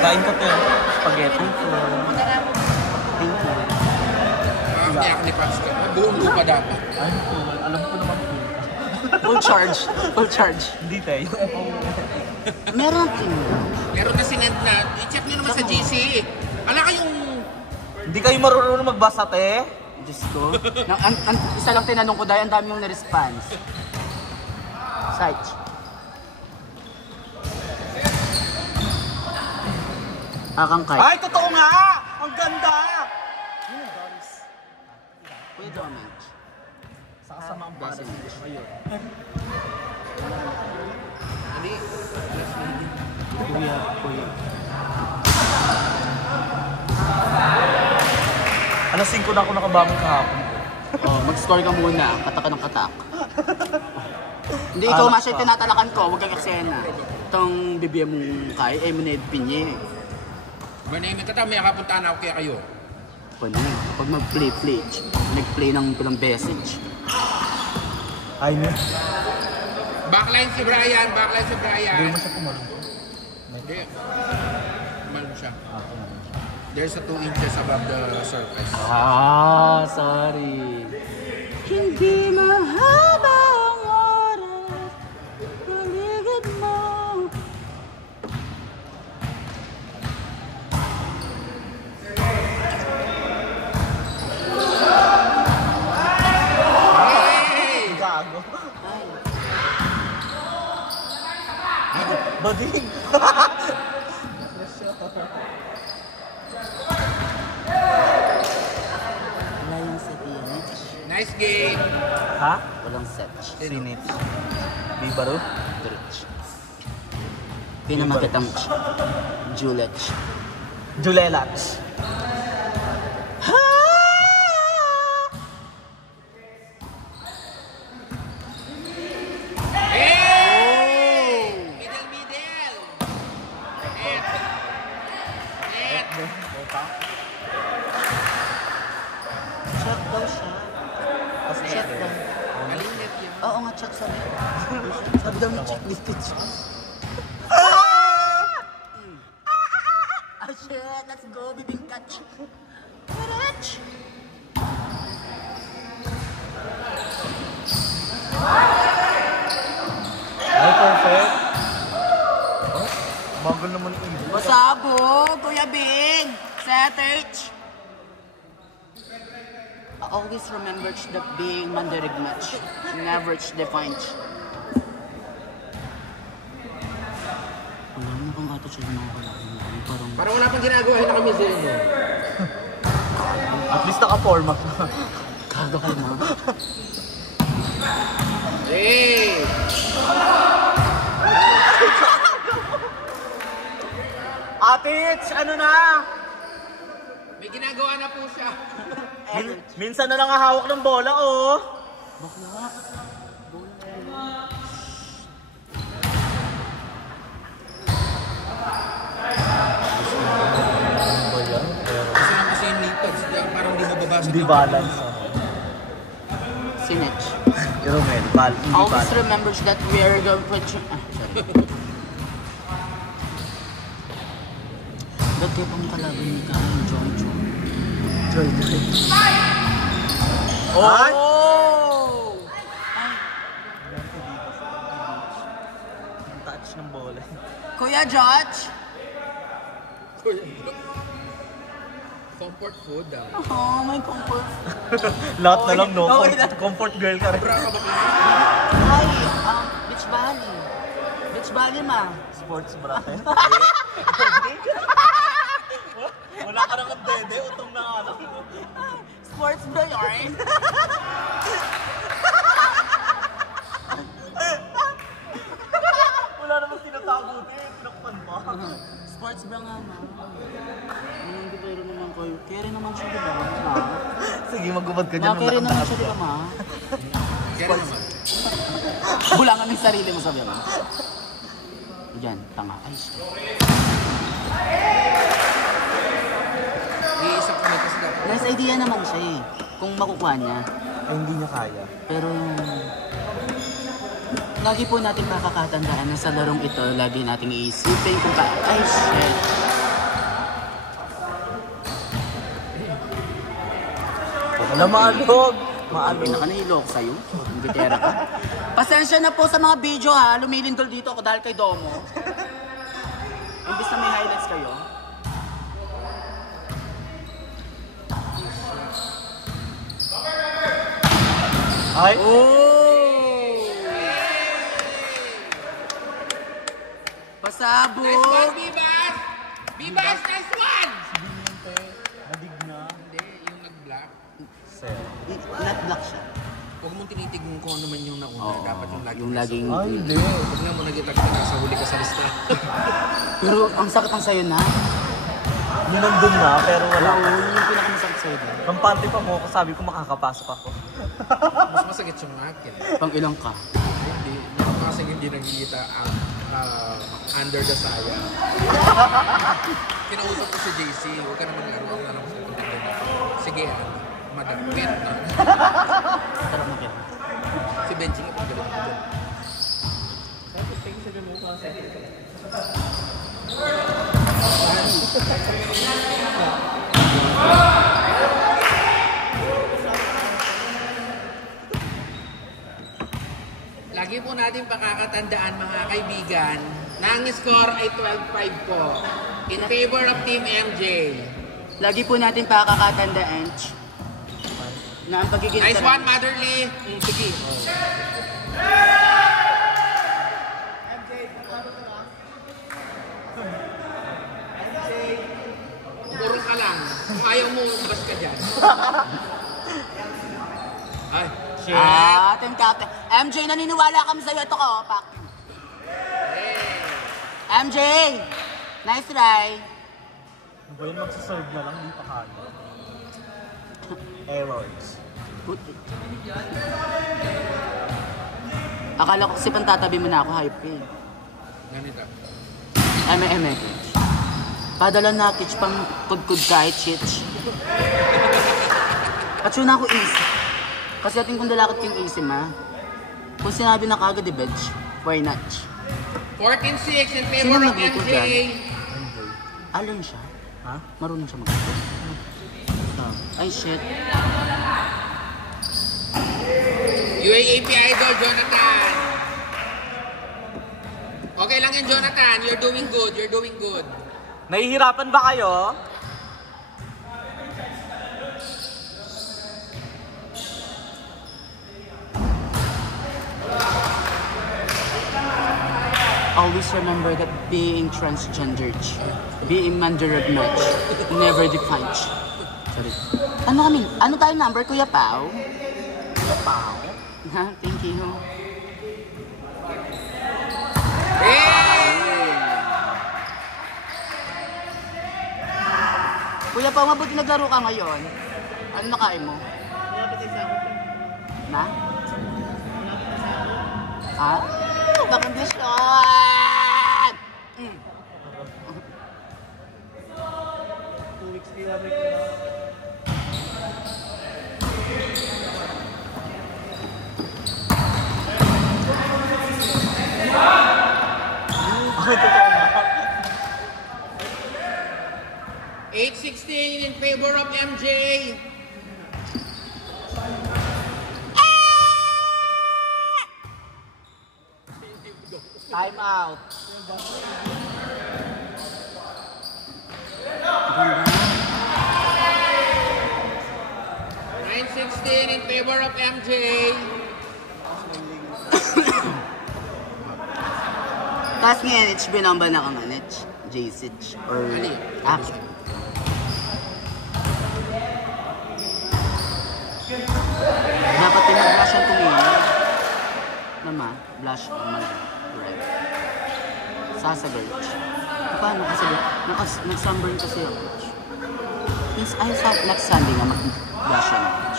Kain ko to yan. Spaghetti. Thank you. Kaya ni Paps ka. Buong lupa dapat. Ay, alam ko naman po. Full charge. Full charge. Hindi tayo. Meron din. Meron na sinend na. I-check nyo naman sa GC. Ala kayong... Hindi kayo marunong magbasa, te? Diyos ko. Isa lang tinanong ko dahil ang dami yung na-response. Site. Akang kay. Ay, totoo nga! Ang ganda! Kuya Dominic. Sa kasamang basa. Ayun. Hindi. Kuya. Alas 5 na ako nakabangon kahapon. Oh, mag-score ka muna. Katak ng katak. Hindi ikaw masya tinatalakan ko. Huwag kang eksena. Itong bibigyan mong kay, ay mo na pinye. Manahimik ka ta, may kapuntaan ako kaya kayo. Pwede na. Pag mag-play, nag-play ng pilang message. Ay, no. Backline si Brian. Hindi mo siya pumalong. Hindi. Malong siya. There's a 2 inches above the surface. Ah, sorry. Hindi mahaba ang oras, paligid mo. Hey! Gago. Bading. Wala yung set yan. Nice game. Ha? Walang set. Sinit. Bibaro? Dirich. Pinamakitang Juliet. Julelats. Hey! Middle. Check daw siya. Check daw. Maling net yun. Oo nga, check sabi. Sabi daw ni check listed siya. Ah, shit! Let's go, bibing catch. Catch! Ay, perfect. Oh, bagal naman yung ibo. Masabog, Kuya Bing! Setich! I always remember that being mandarig match. Never defined. Wala na bang attitude ng mga kalaki. Parang wala pang ginagawa na kami sa inyo. At least naka-format na. Kaga ka na. Hey! Atits, ano na? May ginagawa na po siya. Minsan na lang hawak ng bola, oh. Bakla. Kasi yung lipads, parang di mababasa. Hindi balance. Sinech. Pero men, hindi Always balance. remembers that we are going to... sorry. Ba't kayo pang kalaban ni Kain, John? Oh! Ay! Ang touch ng bola. Kuya Judge! Comfort food daw. Oh, my comfort. Lahat na lang, no? Okay na. Comfort girl ka rin. Ay, Beach Valley. Beach Valley, ma. Sports bra. Wala ka naman dede, utong na alam. Sports bra yarn. Wala naman tinatago din, tinakpan pa. Sports bra nga, ma. Hindi pero naman kayo. Kaya rin naman siya, di ba? Ma. Sige, magubad ka dyan. Ma, kaya rin naman siya, di ba, ma? Bulangan ng sarili mo, sabi mo. Diyan, tanga. Ay, shit. Iisip ko na kasi dapat. Nice idea naman siya eh. Kung makukuha niya. Ay, hindi niya kaya. Pero lagi po natin makakatandaan na sa larong ito, lagi nating iisipin kung ay shit. Na maalog. Maalog. Nakanahilo ako sa'yo. Ang gitera ka. Pasensya na po sa mga video ha. Lumilindol dito ako dahil kay Domo. Imbis na may highlights kayo. Ay! Oh! Pasabog! Nice one, Bibas! Bibas, nice one! Nadigna. Hindi, yung nag-block. Sir. Not black siya. Huwag mong tinitignan kung ano man yung nauna. Dapat yung laging Yung laging... Ay, hindi. Huwag na mo nagitag ka nasa huli ka sa lista. Pero ang sakit ang sayo na. Yung nandun na, pero wala. Oo, yun yung pinakamasakit sa'yo na. Kampante pa mo ako, sabi ko makakapasok ako. Mas masakit yung akin. Pang ilang ka? Hindi, kasi hindi nagkikita under the saya. Kinausap ko si JC, huwag ka naman ano ko sige, madagpit. Sarap na kaya. Si Benji nga pagdating ko dyan. Lagi po natin pakakatandaan mga kaibigan na ang score ay 12-5 po in favor of Team MJ. Lagi po natin pakakatandaan na ang pagiging... Nice one, Motherly! Sige. Puro ka lang. Kung ayaw mo, bas ka dyan. Ay, shit. Team Captain. MJ, naniniwala kami sa'yo. Ito ko, pak. MJ! Nice try. Ba yun, magsaserve na lang, hindi pa kaya. Errors. Akala ko kasi pantatabi mo na ako, hype eh. Ganito. Eme. Padala na kitsch pang kudkud kahit chich. At yun ako easy. Kasi ating kung dalakot yung easy ma. Kung sinabi na kagad di bench, why not? 14-6 in Sino favor of nagluto MJ. dyan? Alam siya. Ha? Marunong siya magluto. Ay shit. UAAP Idol, Jonathan. Okay lang yan, Jonathan. You're doing good. You're doing good. Nahihirapan ba kayo? Always remember that being transgender, being mandarin match, never defined. Sorry. Ano tayo number, Kuya Pao? Kuya Pao? Ha? Thank you. Kuya Pao, mabuti naglaro ka ngayon. Ano nakain mo? Na? Ha? Bakondisyon! 2 weeks dinamik na. Ay, totoo na. 8-16 in favor of MJ. Time out. 9-16 in favor of MJ. Tapos ngayon, it's binamba na ka manage. J-Sitch. Or... Ali. Dapat pinag-blush ang tumingin. Nama, blush ang mga. Sasagurch. Paano kasi nag-sunburn kasi ako. Means ay next Sunday nga mag-blush ang mga.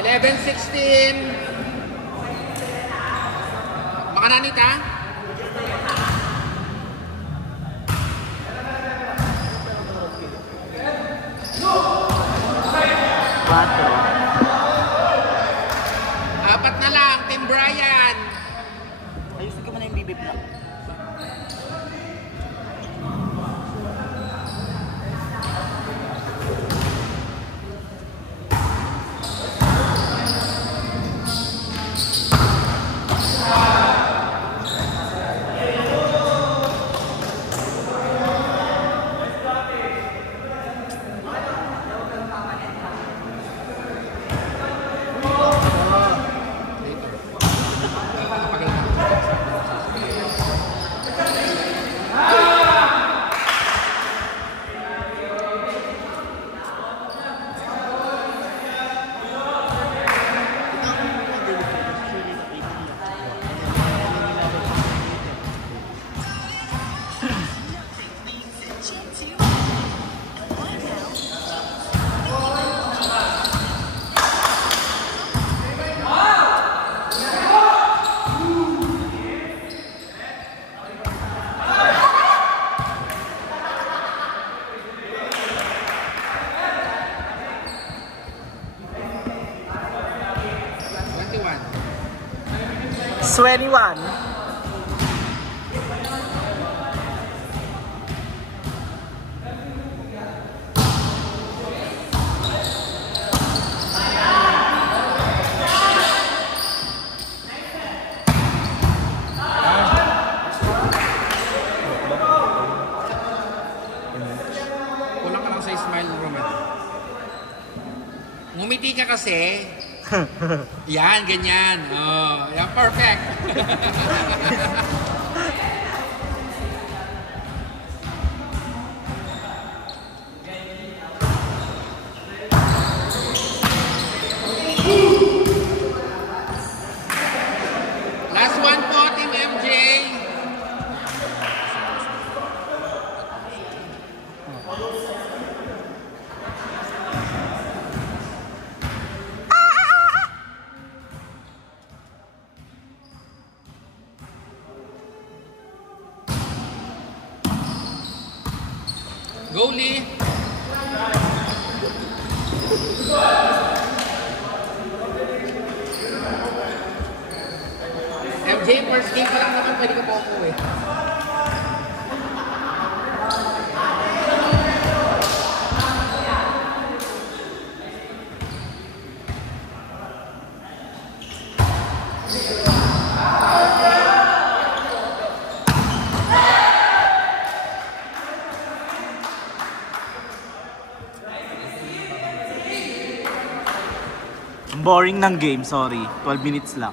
11-16. Baka nanita? Quatro. Apat na lang, Team Brian. Ayusin ko muna yung bibip na. 6:21. Kulang ka lang sa smile, Roman. Ngumiti ka kasi. Yan, ganyan. Oh, yan, perfect. Last one po, Team MJ. Go, Lee. MJ, first game pa lang naman, pwede ka pa umuwi. Boring ng game, sorry. 12 minutes lang.